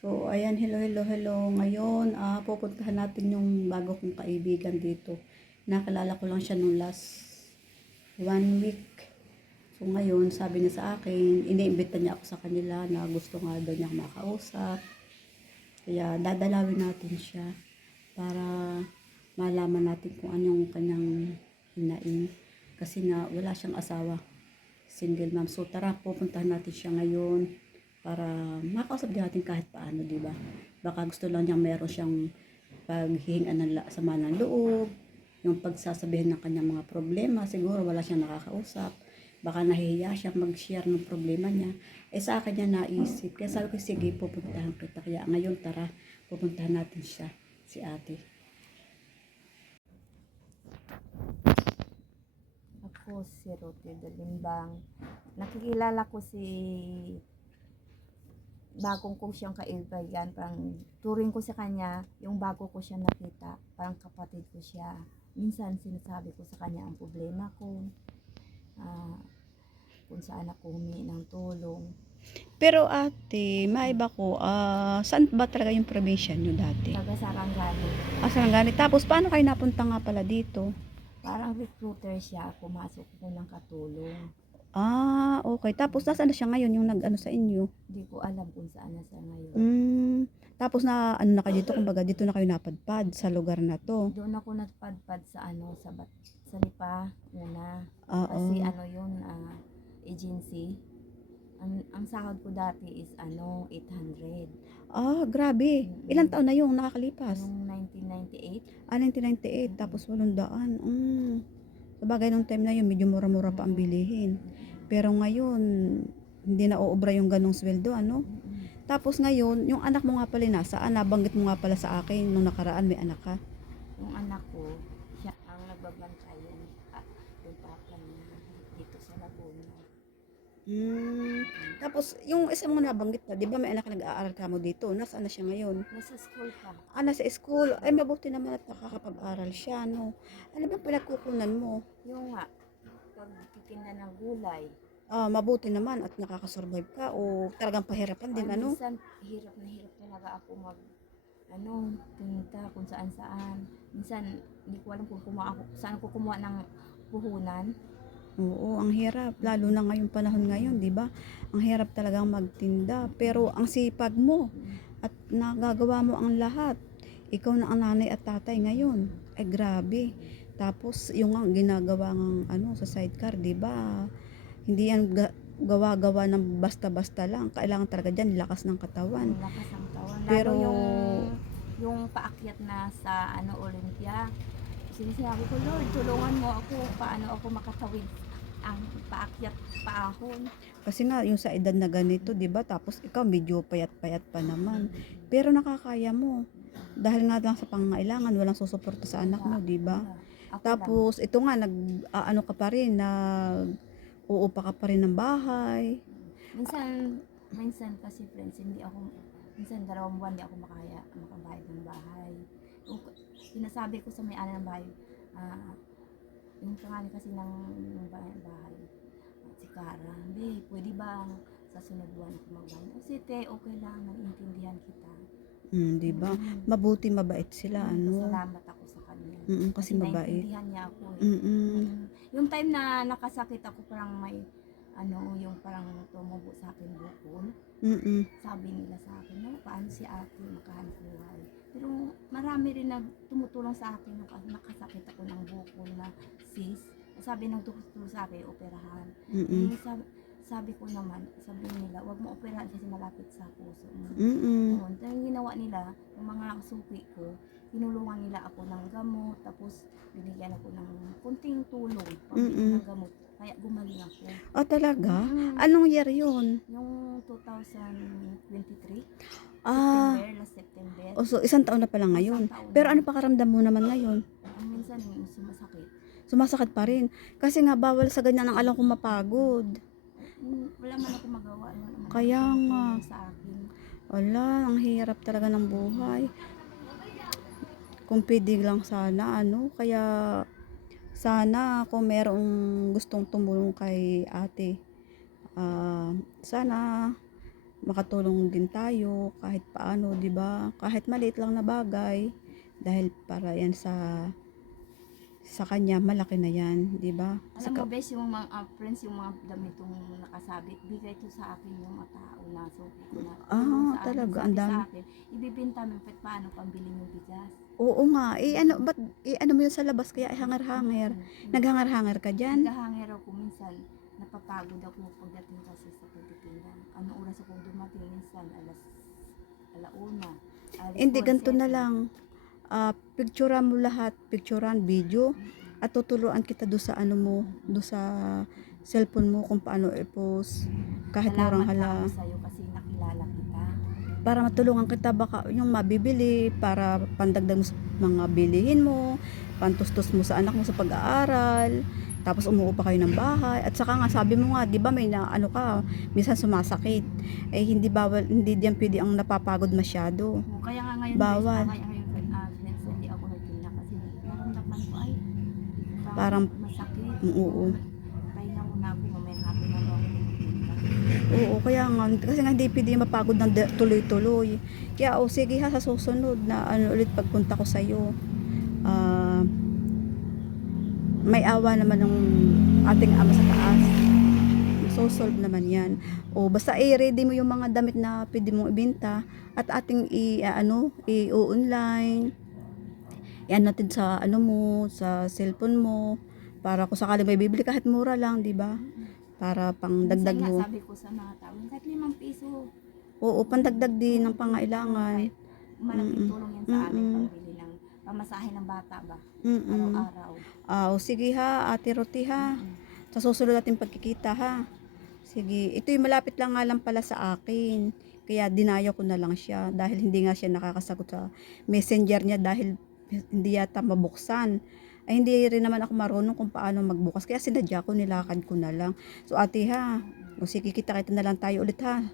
So, ayan, hello. Ngayon, pupuntahan natin yung bago kong kaibigan dito. Nakalala ko lang siya nung last 1 week. So, ngayon, sabi niya sa akin, iniimbita niya ako sa kanila na gusto nga daw niya akong makausap. Kaya, dadalawin natin siya para malaman natin kung anong kanyang hinaing. Kasi nga, wala siyang asawa. Single mom. So, tara, pupuntahan natin siya ngayon para makausap din natin kahit paano, di ba? Baka gusto lang niyang meron siyang paghihingan ng sama ng loob, yung pagsasabihin ng kanyang mga problema, siguro wala siyang nakakausap. Baka nahihiya siya mag-share ng problema niya. Sa akin niya naisip. Kaya sabi ko, sige, pupuntahan kita. Kaya ngayon, tara, pupuntahan natin siya, si ate. Ako si Ruti Dalimbang. Nakikilala ko si bagong ko siyang kaibigan. Parang turing ko sa kanya, yung bago ko siya nakita, parang kapatid ko siya. Minsan sinasabi ko sa kanya ang problema ko, ah, kung saan ako humingi ng tulong. Pero ate, maiba ko, saan ba talaga yung probinsya nyo dati? Taga Sarangani. Sarangani. Tapos, paano kayo napunta nga pala dito? Parang recruiter siya, pumasok ko ng katulong. Okay. Tapos, nasaan na siya ngayon yung nag-ano sa inyo? Hindi ko alam kung saan na siya ngayon. Tapos na ano na kayo dito, kumbaga dito na kayo napadpad sa lugar na to. Doon ako nagpadpad sa sa Lipa muna. Oo. Kasi yun, agency. Ang sahod ko dati is 800. Grabe. Ilang taon na yung nakakalipas? Noong 1998. 1998, tapos 800. Sabagay nung time na yun, medyo mura-mura pa ang bilihin. Pero ngayon, hindi na uubra yung ganong sweldo, ano? Tapos ngayon, yung anak mo nga pala nasaan? Nabanggit mo nga pala sa akin nung nakaraan may anak ka. Yung anak ko, siya ang nagbabantay yung papa niya dito sa Laguna. Tapos, yung isa mo nabanggit na, di ba may anak na nag-aaral ka mo dito? Nasaan na siya ngayon? Nasa school pa. Nasa school. Ay, mabuti naman at nakakapag-aral siya, no? Ano ba pinagkukunan mo? Yung pagtitinda ng gulay. Mabuti naman at nakakasurvive ka o talagang pahirapan din, ano? Minsan, hirap na hirap talaga ako punta kung saan. Minsan, hindi ko alam kung saan ko kumuha ng puhunan. Oo, ang hirap. Lalo na ngayong panahon ngayon, di ba? Ang hirap talagang magtinda. Pero ang sipag mo at nagagawa mo ang lahat. Ikaw na ang nanay at tatay ngayon. Ay, grabe. Tapos, yung ang ginagawa ng sa sidecar, di ba? Hindi yan gawa-gawa ng basta-basta lang. Kailangan talaga dyan, lakas ng katawan. Lakas ng katawan. Lalo Pero, yung paakyat na sa Olympia. Sinasabi ko, Lord, tulungan mo ako paano ako makatawid ang paakyat paahon. kasi nga, yung sa edad na ganito, di ba? Tapos, ikaw medyo payat-payat pa naman. Pero nakakaya mo. Dahil nga lang sa pangangailangan, walang susuporta sa anak mo, di ba? Tapos, ito nga, ano ka pa rin, uupa ka pa rin ng bahay. Minsan kasi friends, minsan 2 buwan di ako makabayad ng bahay. Sinasabi ko sa may-ari ng bahay, yung pangalan kasi ng bahay, si Cara, hindi, pwede ba sa sunod buwan ako magbayad? Kasi okay lang, nag-intindihan kita. Di ba? Mabuti, mabait sila, Salamat ako sa kanya. kasi mabait. Naintindihan niya ako. Yung time na nakasakit ako, parang may yung parang tumubo sa akin bukol. Sabi nila sa akin, paano si ate makahanap buhay? Pero marami rin tumutulong sa akin nakasakit ako ng bukol na cyst. Sabi ng doktor sa akin, operahan. Sabi ko naman, sabi nila, wag mo operahan kasi malapit sa puso mo. Yung ginawa nila, yung mga suki ko, tinulungan nila ako ng gamot, tapos binigyan ako ng kunting tulong, pambili ng gamot. Kaya gumaling ako. Talaga? Anong year yun? Yung 2023, last September. So, 1 taon na pala ngayon. Pero ano pakaramdam mo naman ngayon? Minsan sumasakit. Sumasakit pa rin. Kasi nga, bawal sa ganyan ang alam kong mapagod. Wala man ako magawa. Kaya nga. Sa akin. Wala, ang hirap talaga ng buhay. Kung pwede lang sana, kaya sana kung merong gustong tumulong kay ate, sana makatulong din tayo kahit paano, 'di ba? Kahit maliit lang na bagay dahil para yan sa kanya malaki na yan, 'di ba? Alam mo, bes, yung mga friends, yung mga damitong nakasabit, bigay to sa akin yung mga tao na suki ko na. Yung sa Talaga akin, ang sabi dami. sa akin, ibibenta mo, kahit paano pambili yung bigas. Oo nga, ano ba't ano mo yun sa labas kaya hangar-hanger? Naghangar-hanger ka diyan? Naghahanger ako minsan, napapagod ako pagdating kasi sa pagtitinda. Anong oras ako dumating minsan, alauna, Hindi, ganito na 12:07. lang. Picturean mo lahat, picturean, video, at tuturuan kita do sa ano mo, do sa cellphone mo kung paano i-post. Kahit murang Salamat nga ako hala. sa'yo kasi nakilala kita. Para matulungan kita baka yung mabibili, para pandagdag mo sa mga bilihin mo, pantustos mo sa anak mo sa pag-aaral, tapos umuo pa kayo ng bahay. At saka nga sabi mo nga, 'di ba may na ano ka, minsan sumasakit. Eh hindi bawal, hindi diyan pwede ang napapagod masyado. Kaya nga ngayon, Bawal. kaya ngayon, friends, hindi ako nagtinda kasi naramdaman ko ay Parang masakit. oo. Pahinga muna ako, mamaya hapon na lang ako magtinda. Oo, kaya nga kasi nga hindi pwede mapagod ng tuloy-tuloy. Kaya sige ha, sa susunod na ano ulit pagpunta ko sa iyo. Ah, may awa naman ng ating Ama sa taas. So-solve naman yan. O basta i-ready mo yung mga damit na pwede mong ibenta at ating i-online. Yan natin sa ano mo, sa cellphone mo para kung sakaling may bibili kahit mura lang, 'di ba? Para pang Minsan dagdag nga mo. sabi ko sa mga tao, kahit 5 piso, Oo, pandagdag din ng pangailangan. kahit malaking Mm. tulong yan sa amin Mm. pambili ng pamasahe ng bata ba, Mm. araw-araw. O sige ha, Ate Roti ha. Sa susunod natin pagkikita ha. Sige, ito yung malapit lang nga lang pala sa akin. Kaya dinayo ko na lang siya dahil hindi nga siya nakakasagot sa messenger niya dahil hindi yata mabuksan. Ay hindi rin naman ako marunong kung paano magbukas. Kaya sinadya ko, nilakad ko na lang. So ate ha, o sige kita-kita na lang tayo ulit ha.